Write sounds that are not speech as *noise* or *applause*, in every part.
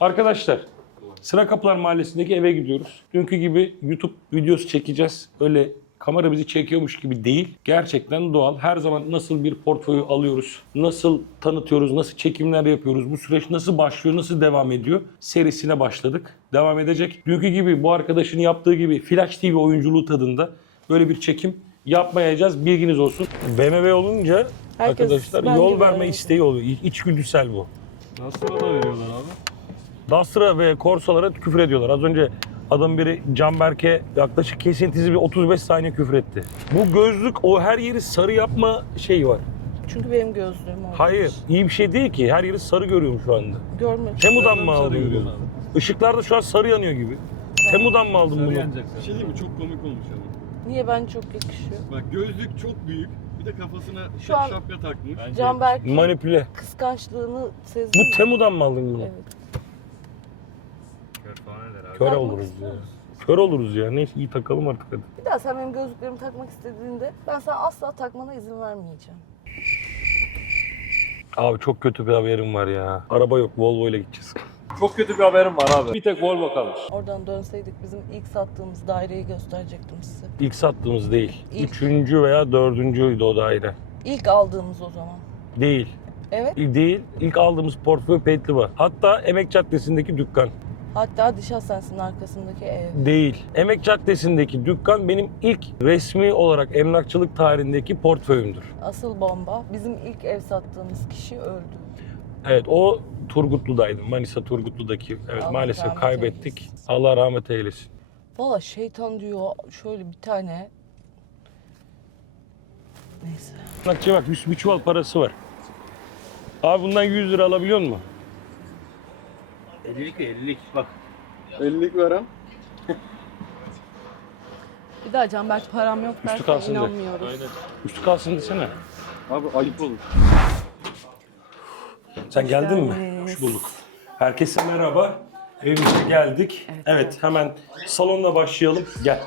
Arkadaşlar Sıra Kapılar Mahallesi'ndeki eve gidiyoruz. Dünkü gibi YouTube videosu çekeceğiz. Öyle kamera bizi çekiyormuş gibi değil. Gerçekten doğal. Her zaman nasıl bir portföyü alıyoruz, nasıl tanıtıyoruz, nasıl çekimler yapıyoruz, bu süreç nasıl başlıyor, nasıl devam ediyor serisine başladık. Devam edecek. Dünkü gibi bu arkadaşın yaptığı gibi Flash TV oyunculuğu tadında böyle bir çekim yapmayacağız. Bilginiz olsun. BMW olunca Herkes arkadaşlar yol verme isteği oluyor. İçgüdüsel bu. Nasıl da veriyorlar abi? Dastra ve Corsa'lara küfür ediyorlar. Az önce adam biri Canberk'e yaklaşık kesintisiz bir 35 saniye küfür etti. Bu gözlük o her yeri sarı yapma şeyi var. Çünkü benim gözlüğüm oldu. Hayır, iyi bir şey değil ki. Her yeri sarı görüyorum şu anda. Görmedim. Temu'dan mı aldın bunu? Işıklar da şu an sarı yanıyor gibi. Temu'dan mı aldın bunu? Bir şey diyeyim mi? Çok komik olmuş ama. Niye ben çok yakışıyor? Bak gözlük çok büyük. Bir de kafasına Şu an- şapka takmış. Canberk Manipüle. kıskançlığını sezdim. Bu Temu'dan mı aldın bunu? Evet. Kör Takmak oluruz istiyor ya. musun? Kör oluruz ya. Neyse iyi takalım artık hadi. Bir daha sen benim gözlüklerimi takmak istediğinde ben sana asla takmana izin vermeyeceğim. Abi çok kötü bir haberim var ya. Araba yok. Volvo ile gideceğiz. *laughs* Çok kötü bir haberim var abi. Bir tek Volvo kalmış. Oradan dönseydik bizim ilk sattığımız daireyi gösterecektim size. İlk sattığımız değil. İlk. Üçüncü veya dördüncüydü o daire. İlk aldığımız o zaman. Değil. Evet. İlk değil. İlk aldığımız portföy Petliva. Hatta Emek Caddesi'ndeki dükkan. Hatta diş hastanesinin arkasındaki ev. Değil. Emek Caddesi'ndeki dükkan benim ilk resmi olarak emlakçılık tarihindeki portföyümdür. Asıl bomba bizim ilk ev sattığımız kişi öldü. Evet o Turgutlu'daydı. Manisa Turgutlu'daki. Evet Allah maalesef rahmet kaybettik. eylesin. Allah rahmet eylesin. Valla şeytan diyor şöyle bir tane. Neyse. Emlakçıya bak bir, bir çuval parası var. Abi bundan 100 lira alabiliyor musun? 50'lik 50'lik bak. 50'lik veren. Bir daha Canberk param yok Üstü derse kalsın de. inanmıyoruz. Üstü kalsın desene. Abi ayıp olur. Sen geldin mi? Hoş bulduk. Herkese merhaba. Evimize geldik. Evet, hemen salonla başlayalım. Gel.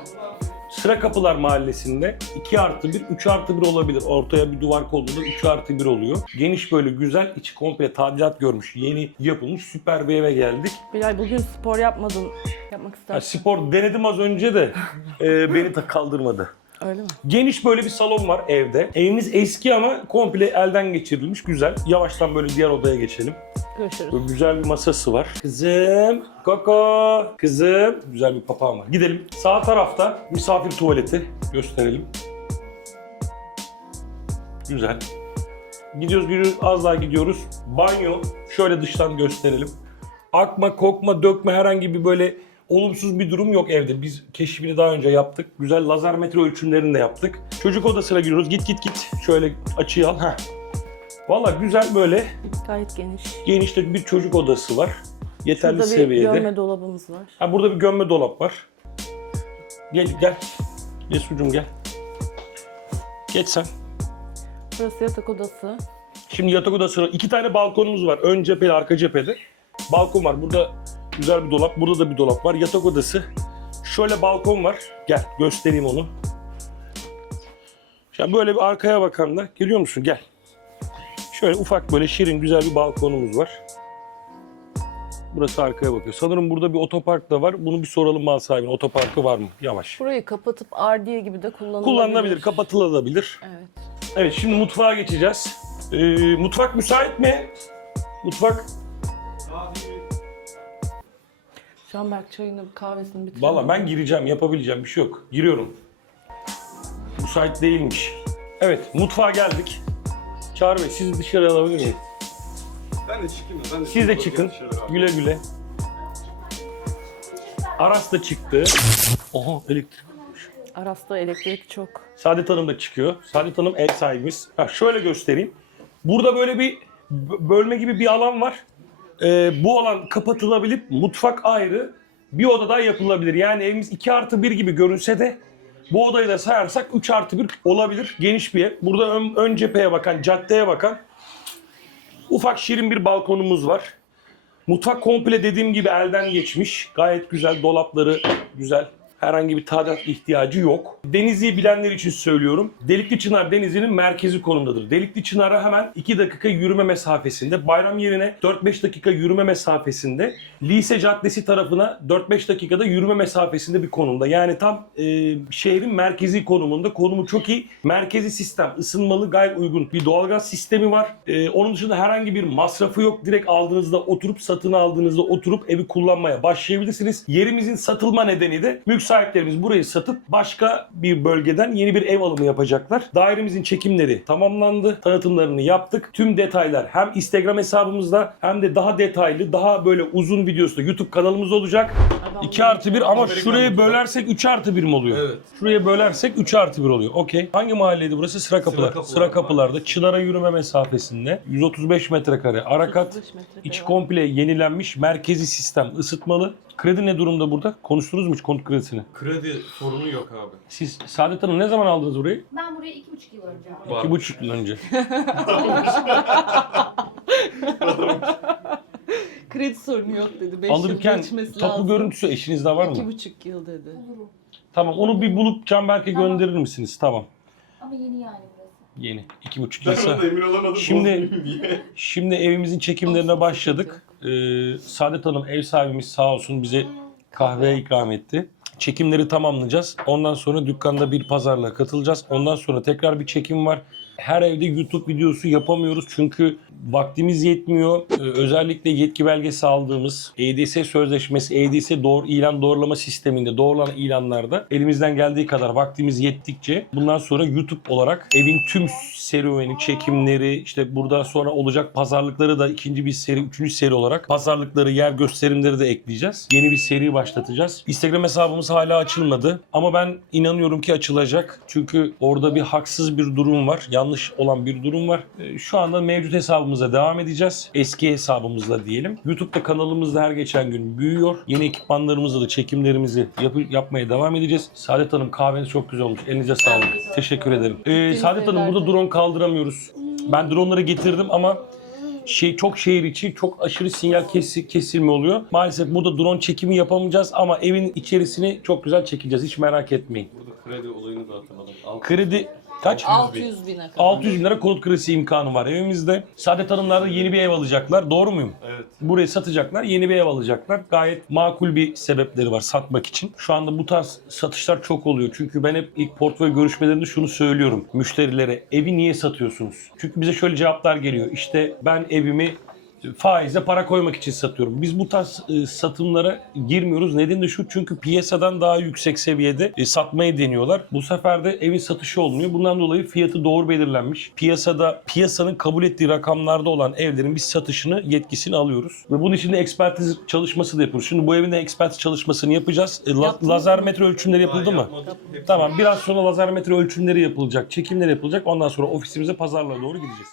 Sıra Kapılar Mahallesi'nde 2 artı 1, 3 artı 1 olabilir. Ortaya bir duvar konduğunda 3 artı 1 oluyor. Geniş böyle güzel, içi komple tadilat görmüş, yeni yapılmış süper bir eve geldik. Bilal bugün spor yapmadın. Yapmak istersin. spor denedim az önce de *laughs* e, beni de kaldırmadı. Öyle mi? Geniş böyle bir salon var evde. Evimiz eski ama komple elden geçirilmiş. Güzel. Yavaştan böyle diğer odaya geçelim. Görüşürüz. Böyle güzel bir masası var. Kızım, Koko, kızım. Güzel bir papağan var. Gidelim. Sağ tarafta misafir tuvaleti gösterelim. Güzel. Gidiyoruz, gidiyoruz, az daha gidiyoruz. Banyo, şöyle dıştan gösterelim. Akma, kokma, dökme herhangi bir böyle olumsuz bir durum yok evde. Biz keşfini daha önce yaptık. Güzel lazer metre ölçümlerini de yaptık. Çocuk odasına giriyoruz. Git git git. Şöyle açıyı al. Heh. Valla güzel böyle Gayet geniş. genişte bir çocuk odası var. Yeterli Burada bir seviyede. görme dolabımız var. Ha, burada bir gömme dolap var. Gel gel. Yesucum gel. Geç sen. Burası yatak odası. Şimdi yatak odası iki tane balkonumuz var. Ön cepheli, arka cephede. Balkon var. Burada güzel bir dolap. Burada da bir dolap var. Yatak odası. Şöyle balkon var. Gel göstereyim onu. Şimdi böyle bir arkaya bakan da geliyor musun? Gel. Şöyle ufak böyle şirin güzel bir balkonumuz var. Burası arkaya bakıyor. Sanırım burada bir otopark da var. Bunu bir soralım mal sahibine. Otoparkı var mı? Yavaş. Burayı kapatıp ardiye gibi de kullanılabilir. Kullanılabilir, kapatılabilir. Evet. Evet şimdi mutfağa geçeceğiz. Ee, mutfak müsait mi? Mutfak. Canberk çayını kahvesini bitir. Valla ben gireceğim, yapabileceğim bir şey yok. Giriyorum. Müsait değilmiş. Evet, mutfağa geldik. Çağrı Bey, sizi dışarı alabilir miyim? Ben de çıkayım da. Ben de Siz de çıkın. Güle güle. Aras da çıktı. Oha, elektrik. Aras'ta elektrik çok. Saadet Hanım da çıkıyor. Saadet Hanım ev sahibimiz. Ha, şöyle göstereyim. Burada böyle bir bölme gibi bir alan var. Ee, bu alan kapatılabilip mutfak ayrı bir odada yapılabilir. Yani evimiz 2 artı 1 gibi görünse de bu odayı da sayarsak 3 artı 1 olabilir. Geniş bir ev. Burada ön, ön cepheye bakan, caddeye bakan ufak şirin bir balkonumuz var. Mutfak komple dediğim gibi elden geçmiş. Gayet güzel. Dolapları güzel. Herhangi bir tadilat ihtiyacı yok. Denizli'yi bilenler için söylüyorum. Delikli Çınar Denizi'nin merkezi konumdadır. Delikli Çınar'a hemen 2 dakika yürüme mesafesinde, bayram yerine 4-5 dakika yürüme mesafesinde, Lise Caddesi tarafına 4-5 dakikada yürüme mesafesinde bir konumda. Yani tam e, şehrin merkezi konumunda. Konumu çok iyi. Merkezi sistem, ısınmalı gayet uygun bir doğalgaz sistemi var. E, onun dışında herhangi bir masrafı yok. Direkt aldığınızda oturup satın aldığınızda oturup evi kullanmaya başlayabilirsiniz. Yerimizin satılma nedeni de mülk sahiplerimiz burayı satıp başka bir bölgeden yeni bir ev alımı yapacaklar. Dairemizin çekimleri tamamlandı. Tanıtımlarını yaptık. Tüm detaylar hem Instagram hesabımızda hem de daha detaylı, daha böyle uzun videosu da YouTube kanalımızda olacak. 2 artı 1 ama şuraya bölersek 3 artı 1 mi oluyor? Evet. Şuraya bölersek 3 artı 1 oluyor. Okey. Hangi mahalleydi burası? Sıra kapılar. Sıra, Kapılar kapılarda. Çınar'a yürüme mesafesinde. 135 metrekare. Arakat. 35 metrekare İç var. komple yenilenmiş. Merkezi sistem ısıtmalı. Kredi ne durumda burada? Konuştunuz mu hiç konut kredisini? Kredi sorunu yok abi. Siz Saadet Hanım ne zaman aldınız burayı? Ben buraya iki buçuk yıl önce aldım. İki buçuk yıl önce. *laughs* Kredi sorunu yok dedi. 5 Alırken yıl geçmesi tapu lazım. görüntüsü eşinizde var mı? İki buçuk yıl dedi. Tamam onu bir bulup Canberk'e Tamam. gönderir misiniz? Tamam. Ama yeni yani burası. Yeni. İki buçuk Ben yılsa. orada emin olamadım. Şimdi- bozmayayım diye. Şimdi evimizin çekimlerine başladık. Ee, Saadet Hanım ev sahibimiz sağ olsun bize kahve ikram etti. Çekimleri tamamlayacağız. Ondan sonra dükkanda bir pazarlığa katılacağız. Ondan sonra tekrar bir çekim var. Her evde YouTube videosu yapamıyoruz çünkü vaktimiz yetmiyor. Ee, özellikle yetki belgesi aldığımız EDS sözleşmesi, EDS doğru, ilan doğrulama sisteminde doğrulanan ilanlarda elimizden geldiği kadar vaktimiz yettikçe bundan sonra YouTube olarak evin tüm serüveni, çekimleri, işte burada sonra olacak pazarlıkları da ikinci bir seri, üçüncü seri olarak pazarlıkları, yer gösterimleri de ekleyeceğiz. Yeni bir seri başlatacağız. Instagram hesabımız hala açılmadı ama ben inanıyorum ki açılacak. Çünkü orada bir haksız bir durum var. Yanlış olan bir durum var. Ee, Şu anda mevcut hesabımıza devam edeceğiz. Eski hesabımızla diyelim. YouTube'da kanalımız da her geçen gün büyüyor. Yeni ekipmanlarımızla da çekimlerimizi yap- yapmaya devam edeceğiz. Saadet Hanım kahveniz çok güzel olmuş. Elinize sağlık. Teşekkür ederim. Ee, Saadet Hanım burada drone kaldıramıyoruz. Ben droneları getirdim ama şey çok şehir içi çok aşırı sinyal kesi, kesilme oluyor. Maalesef burada drone çekimi yapamayacağız ama evin içerisini çok güzel çekeceğiz. Hiç merak etmeyin. Burada kredi olayını da hatırladım. Kredi kaç? 600 bine kadar. 600 bin lira konut kredisi imkanı var evimizde. Saadet Hanımlar da yeni bir ev alacaklar. Doğru muyum? Evet. Burayı satacaklar, yeni bir ev alacaklar. Gayet makul bir sebepleri var satmak için. Şu anda bu tarz satışlar çok oluyor. Çünkü ben hep ilk portföy görüşmelerinde şunu söylüyorum müşterilere. Evi niye satıyorsunuz? Çünkü bize şöyle cevaplar geliyor. İşte ben evimi faize para koymak için satıyorum. Biz bu tarz e, satımlara girmiyoruz. Nedeni de şu çünkü piyasadan daha yüksek seviyede e, satmayı deniyorlar. Bu sefer de evin satışı olmuyor. Bundan dolayı fiyatı doğru belirlenmiş. Piyasada piyasanın kabul ettiği rakamlarda olan evlerin biz satışını yetkisini alıyoruz. Ve bunun için de ekspertiz çalışması da yapıyoruz. Şimdi bu evin de ekspertiz çalışmasını yapacağız. E, la- lazer metre ölçümleri yapıldı mı? Tamam biraz sonra lazer metre ölçümleri yapılacak, çekimleri yapılacak. Ondan sonra ofisimize pazarlığa doğru gideceğiz.